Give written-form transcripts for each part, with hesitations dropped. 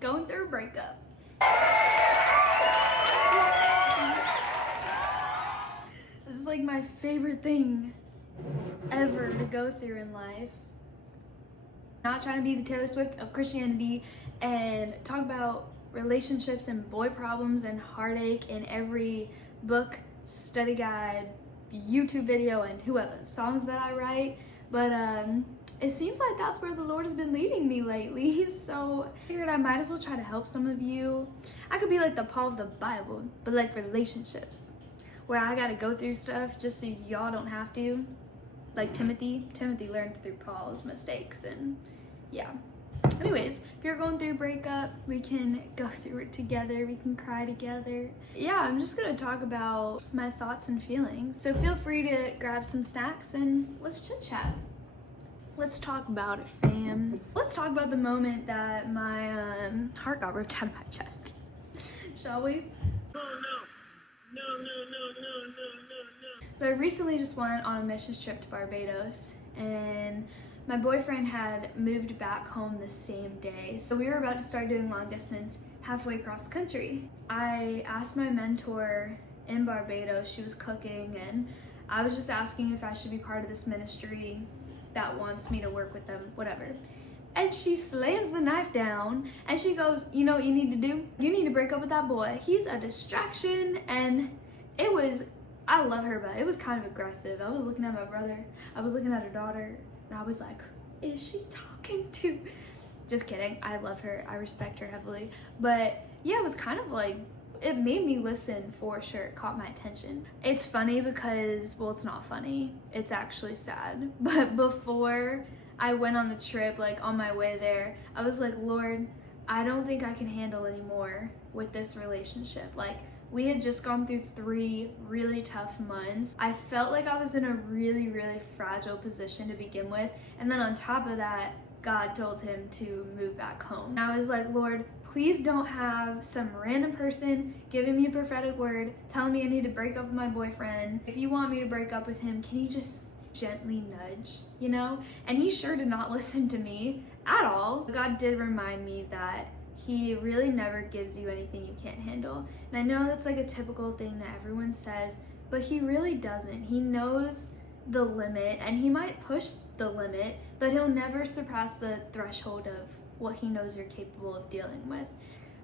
going through a breakup. This is like my favorite thing ever to go through in life. Not trying to be the Taylor Swift of Christianity and talk about relationships and boy problems and heartache in every book, study guide, YouTube video, and whoever, songs that I write, but it seems like that's where the Lord has been leading me lately, so I figured I might as well try to help some of you. I could be like the Paul of the Bible, but like relationships, where I gotta go through stuff just so y'all don't have to. Like Timothy learned through Paul's mistakes, and yeah. Anyways, if you're going through a breakup, we can go through it together, we can cry together. Yeah, I'm just gonna talk about my thoughts and feelings. So feel free to grab some snacks and let's chit chat. Let's talk about it, fam. Let's talk about the moment that my heart got ripped out of my chest. Shall we? Oh no. No. So I recently just went on a missions trip to Barbados, and my boyfriend had moved back home the same day. So we were about to start doing long distance halfway across the country. I asked my mentor in Barbados, she was cooking, and I was just asking if I should be part of this ministry that wants me to work with them, whatever. And she slams the knife down and she goes, you know what you need to do? You need to break up with that boy. He's a distraction. And it was, I love her, but it was kind of aggressive. I was looking at my brother, I was looking at her daughter, and I was like, is she talking to? Just kidding, I love her, I respect her heavily. But yeah, it was kind of like, it made me listen for sure, it caught my attention. It's funny because, well, it's not funny, it's actually sad. But before I went on the trip, like on my way there, I was like, Lord, I don't think I can handle anymore with this relationship. Like, we had just gone through 3 really tough months. I felt like I was in a really, really fragile position to begin with. And then on top of that, God told him to move back home. And I was like, Lord, please don't have some random person giving me a prophetic word, telling me I need to break up with my boyfriend. If you want me to break up with him, can you just gently nudge, you know? And he sure did not listen to me at all. God did remind me that He really never gives you anything you can't handle. And I know that's like a typical thing that everyone says, but He really doesn't. He knows the limit, and He might push the limit, but He'll never surpass the threshold of what He knows you're capable of dealing with.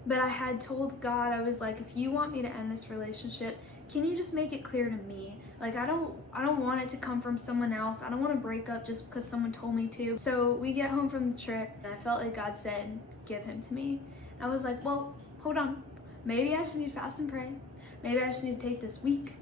But I had told God, I was like, if you want me to end this relationship, can you just make it clear to me? Like, I don't want it to come from someone else. I don't want to break up just because someone told me to. So we get home from the trip, and I felt like God said, give him to me. I was like, well, hold on. Maybe I just need to fast and pray. Maybe I just need to take this week,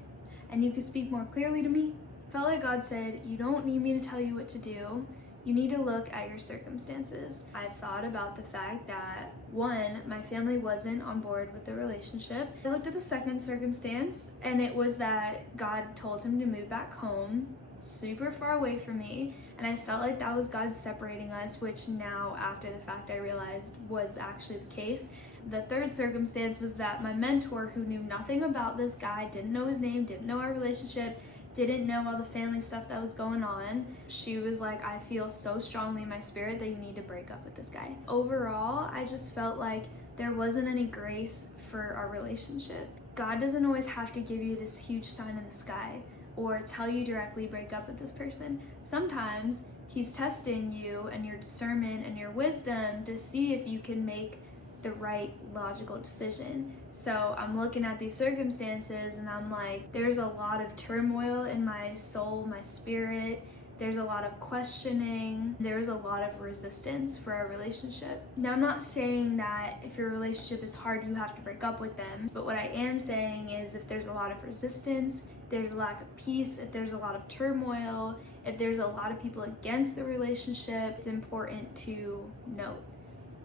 and you can speak more clearly to me. Felt like God said, you don't need me to tell you what to do. You need to look at your circumstances. I thought about the fact that, 1, my family wasn't on board with the relationship. I looked at the second circumstance, and it was that God told him to move back home, super far away from me, and I felt like that was God separating us, which now, after the fact, I realized was actually the case. The third circumstance was that my mentor, who knew nothing about this guy, didn't know his name, didn't know our relationship, didn't know all the family stuff that was going on. She was like, I feel so strongly in my spirit that you need to break up with this guy. Overall, I just felt like there wasn't any grace for our relationship. God doesn't always have to give you this huge sign in the sky or tell you directly break up with this person. Sometimes He's testing you and your discernment and your wisdom to see if you can make the right logical decision. So I'm looking at these circumstances and I'm like, there's a lot of turmoil in my soul, my spirit. There's a lot of questioning. There's a lot of resistance for our relationship. Now, I'm not saying that if your relationship is hard, you have to break up with them. But what I am saying is if there's a lot of resistance, there's a lack of peace, if there's a lot of turmoil, if there's a lot of people against the relationship, it's important to note.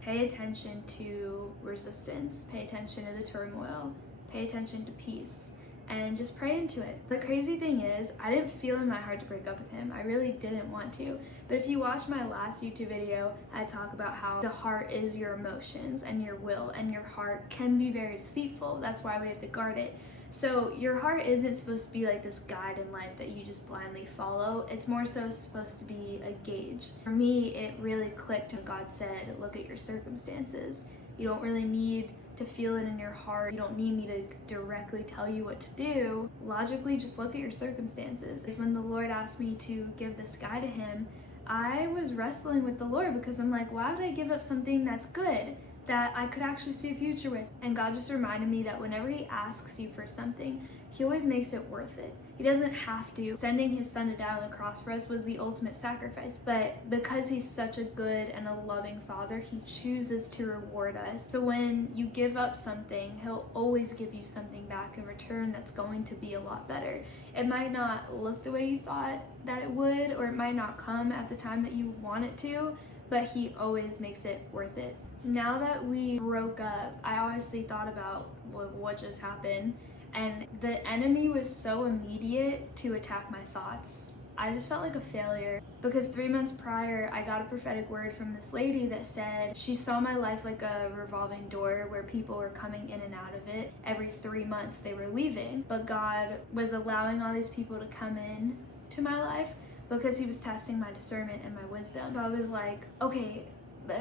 Pay attention to resistance, pay attention to the turmoil, pay attention to peace, and just pray into it. The crazy thing is, I didn't feel in my heart to break up with him. I really didn't want to. But if you watch my last YouTube video, I talk about how the heart is your emotions and your will, and your heart can be very deceitful. That's why we have to guard it. So your heart isn't supposed to be like this guide in life that you just blindly follow. It's more so supposed to be a gauge. For me, it really clicked when God said, look at your circumstances. You don't really need to feel it in your heart. You don't need me to directly tell you what to do. Logically, just look at your circumstances. When the Lord asked me to give this guy to him, I was wrestling with the Lord because I'm like, why would I give up something that's good, that I could actually see a future with? And God just reminded me that whenever he asks you for something, he always makes it worth it. He doesn't have to. Sending his son to die on the cross for us was the ultimate sacrifice. But because he's such a good and a loving father, he chooses to reward us. So when you give up something, he'll always give you something back in return that's going to be a lot better. It might not look the way you thought that it would, or it might not come at the time that you want it to, but he always makes it worth it. Now that we broke up, I obviously thought about what just happened. And the enemy was so immediate to attack my thoughts. I just felt like a failure because 3 months prior, I got a prophetic word from this lady that said she saw my life like a revolving door where people were coming in and out of it. Every 3 months they were leaving, but God was allowing all these people to come in to my life because he was testing my discernment and my wisdom. So I was like, okay,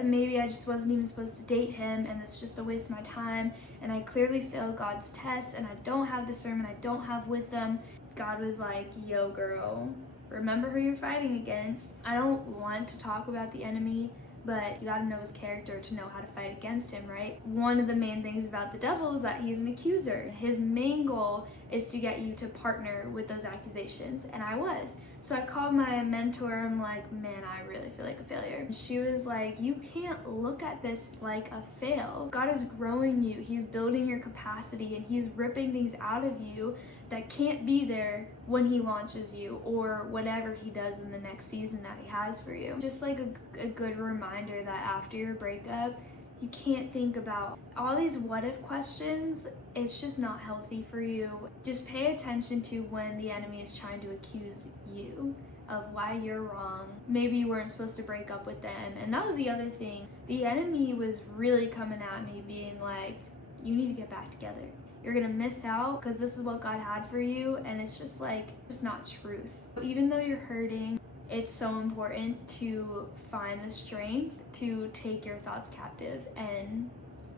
maybe I just wasn't even supposed to date him and it's just a waste of my time, and I clearly failed God's test and I don't have discernment, I don't have wisdom. God was like, yo girl, remember who you're fighting against. I don't want to talk about the enemy, but you gotta know his character to know how to fight against him, right? One of the main things about the devil is that he's an accuser. His main goal is to get you to partner with those accusations, and I was. So I called my mentor, I'm like, man, I really feel like a failure. And she was like, you can't look at this like a fail. God is growing you, he's building your capacity, and he's ripping things out of you that can't be there when he launches you or whatever he does in the next season that he has for you. Just like a good reminder that after your breakup, you can't think about all these what if questions. It's just not healthy for you. Just pay attention to when the enemy is trying to accuse you of why you're wrong. Maybe you weren't supposed to break up with them. And that was the other thing. The enemy was really coming at me being like, you need to get back together. You're gonna miss out because this is what God had for you, and it's just like, it's not truth. Even though you're hurting, it's so important to find the strength to take your thoughts captive and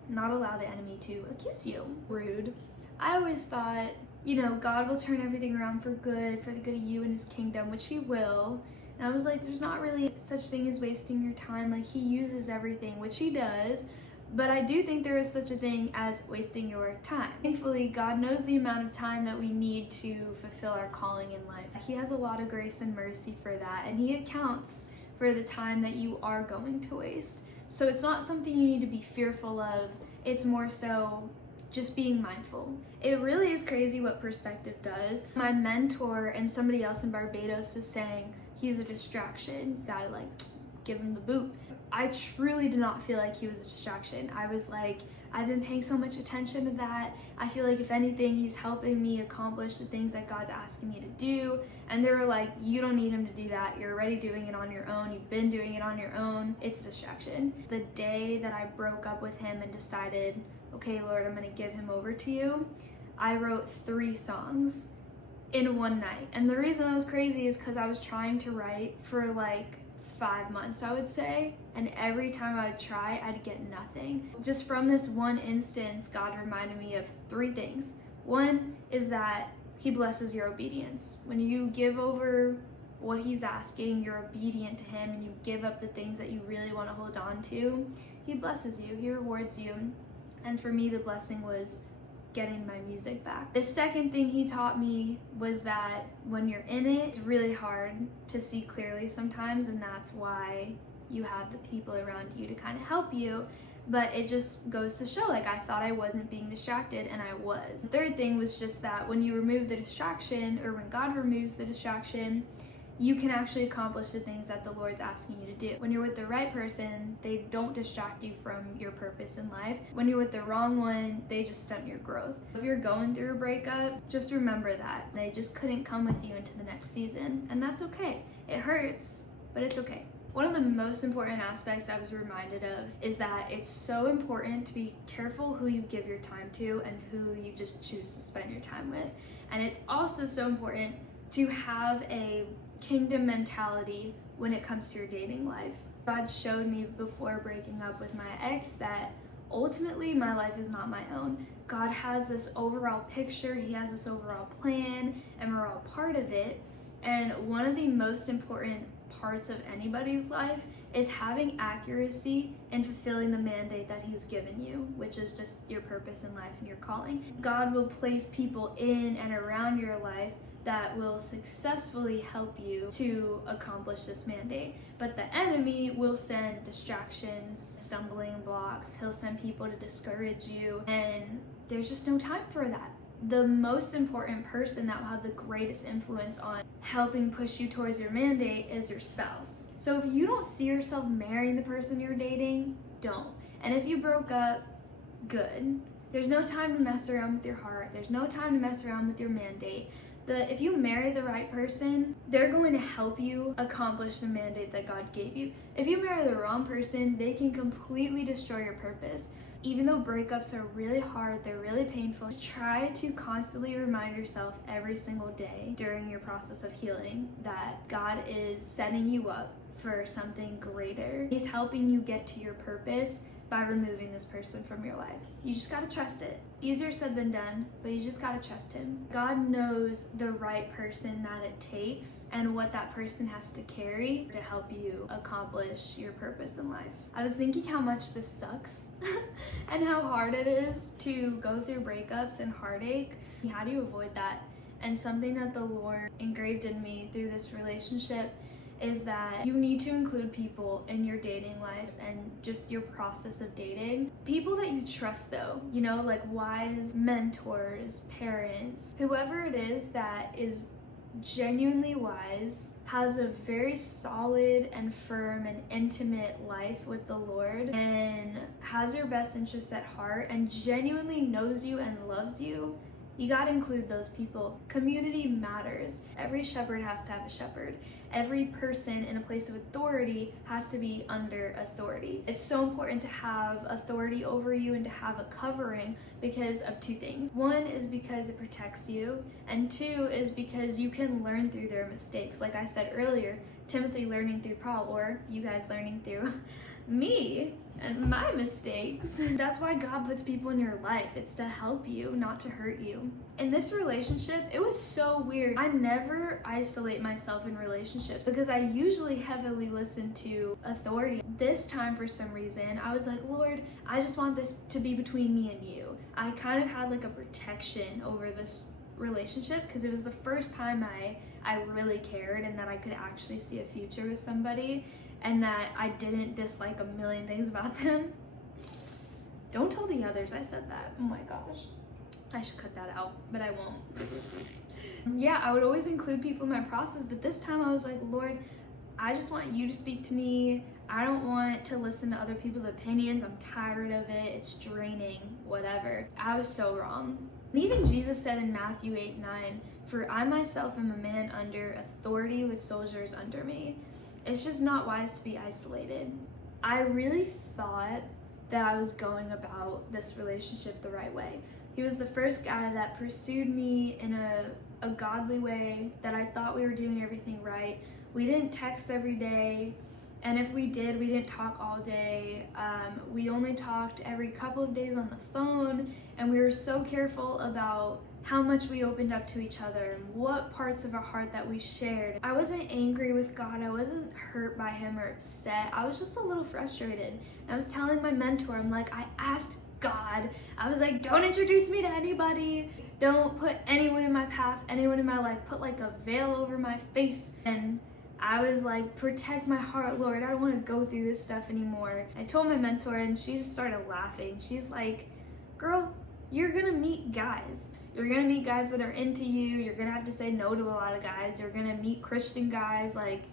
not allow the enemy to accuse you. Rude. I always thought, God will turn everything around for good, for the good of you and his kingdom, which he will. And I was like, there's not really such thing as wasting your time. Like, he uses everything, which he does. But I do think there is such a thing as wasting your time. Thankfully, God knows the amount of time that we need to fulfill our calling in life. He has a lot of grace and mercy for that, and he accounts for the time that you are going to waste. So it's not something you need to be fearful of. It's more so just being mindful. It really is crazy what perspective does. My mentor and somebody else in Barbados was saying, he's a distraction. You gotta give him the boot. I truly did not feel like he was a distraction. I was like, I've been paying so much attention to that. I feel like if anything, he's helping me accomplish the things that God's asking me to do. And they were like, you don't need him to do that. You're already doing it on your own. You've been doing it on your own. It's a distraction. The day that I broke up with him and decided, okay, Lord, I'm gonna give him over to you, I wrote 3 songs in one night. And the reason I was crazy is because I was trying to write for 5 months, I would say, and every time I would try, I'd get nothing. Just from this one instance, God reminded me of 3 things. One is that he blesses your obedience. When you give over what he's asking, you're obedient to him, and you give up the things that you really want to hold on to, he blesses you, he rewards you. And for me, the blessing was getting my music back. The second thing he taught me was that when you're in it, it's really hard to see clearly sometimes, and that's why you have the people around you to kind of help you. But it just goes to show, I thought I wasn't being distracted, and I was. The third thing was just that when you remove the distraction, or when God removes the distraction, you can actually accomplish the things that the Lord's asking you to do. When you're with the right person, they don't distract you from your purpose in life. When you're with the wrong one, they just stunt your growth. If you're going through a breakup, just remember that. They just couldn't come with you into the next season, and that's okay. It hurts, but it's okay. One of the most important aspects I was reminded of is that it's so important to be careful who you give your time to and who you just choose to spend your time with. And it's also so important to have a kingdom mentality when it comes to your dating life. God showed me before breaking up with my ex that ultimately my life is not my own. God has this overall picture, He has this overall plan, and we're all part of it. And one of the most important parts of anybody's life is having accuracy in fulfilling the mandate that He's given you, which is just your purpose in life and your calling. God will place people in and around your life that will successfully help you to accomplish this mandate. But the enemy will send distractions, stumbling blocks. He'll send people to discourage you, and there's just no time for that. The most important person that will have the greatest influence on helping push you towards your mandate is your spouse. So if you don't see yourself marrying the person you're dating, don't. And if you broke up, good. There's no time to mess around with your heart. There's no time to mess around with your mandate. If you marry the right person, they're going to help you accomplish the mandate that God gave you. If you marry the wrong person, they can completely destroy your purpose. Even though breakups are really hard, they're really painful, try to constantly remind yourself every single day during your process of healing that God is setting you up for something greater. He's helping you get to your purpose by removing this person from your life. You just gotta trust it. Easier said than done, but you just gotta trust Him. God knows the right person that it takes and what that person has to carry to help you accomplish your purpose in life. I was thinking how much this sucks and how hard it is to go through breakups and heartache. How do you avoid that? And something that the Lord engraved in me through this relationship is that you need to include people in your dating life and just your process of dating. People that you trust though, you know, like wise mentors, parents, whoever it is that is genuinely wise, has a very solid and firm and intimate life with the Lord, and has your best interests at heart, and genuinely knows you and loves you. You gotta include those people. Community matters. Every shepherd has to have a shepherd. Every person in a place of authority has to be under authority. It's so important to have authority over you and to have a covering because of two things. One is because it protects you, and two is because you can learn through their mistakes. Like I said earlier, Timothy learning through Paul, or you guys learning through me and my mistakes. That's why God puts people in your life. It's to help you, not to hurt you. In this relationship, it was so weird. I never isolate myself in relationships because I usually heavily listen to authority. This time, for some reason, I was like, Lord, I just want this to be between me and you. I kind of had like a protection over this relationship because it was the first time I really cared and that I could actually see a future with somebody, and that I didn't dislike a million things about them. Don't tell the others I said that. Oh my gosh. I should cut that out, but I won't. Yeah, I would always include people in my process, but this time I was like, Lord, I just want you to speak to me. I don't want to listen to other people's opinions. I'm tired of it. It's draining, whatever. I was so wrong. And even Jesus said in Matthew 8:9, "For I myself am a man under authority with soldiers under me." It's just not wise to be isolated. I really thought that I was going about this relationship the right way. He was the first guy that pursued me in a godly way, that I thought we were doing everything right. We didn't text every day, and if we did, we didn't talk all day. We only talked every couple of days on the phone, and we were so careful about how much we opened up to each other and what parts of our heart that we shared. I wasn't angry with God. I wasn't hurt by Him or upset. I was just a little frustrated. I was telling my mentor, I'm like, I asked God, I was like, don't introduce me to anybody. Don't put anyone in my path, anyone in my life. Put like a veil over my face. And I was like, protect my heart, Lord. I don't want to go through this stuff anymore. I told my mentor and she just started laughing. She's like, girl, you're gonna meet guys. You're gonna meet guys that are into you. You're gonna have to say no to a lot of guys. You're gonna meet Christian guys. Like,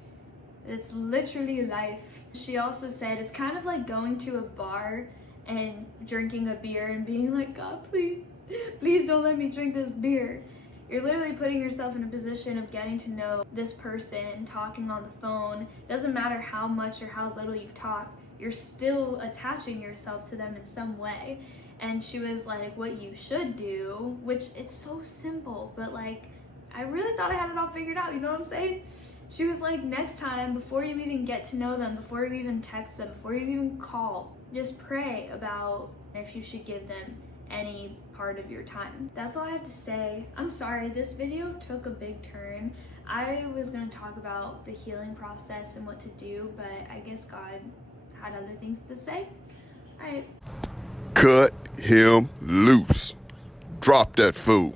it's literally life. She also said it's kind of like going to a bar and drinking a beer and being like, God, please don't let me drink this beer. You're literally putting yourself in a position of getting to know this person, talking on the phone. Doesn't matter how much or how little you've talked, you're still attaching yourself to them in some way. And she was like, what you should do, which it's so simple, but like, I really thought I had it all figured out, you know what I'm saying? She was like, next time, before you even get to know them, before you even text them, before you even call, just pray about if you should give them any part of your time. That's all I have to say. I'm sorry, this video took a big turn. I was gonna talk about the healing process and what to do, but I guess God had other things to say. All right. Cut him loose. Drop that fool.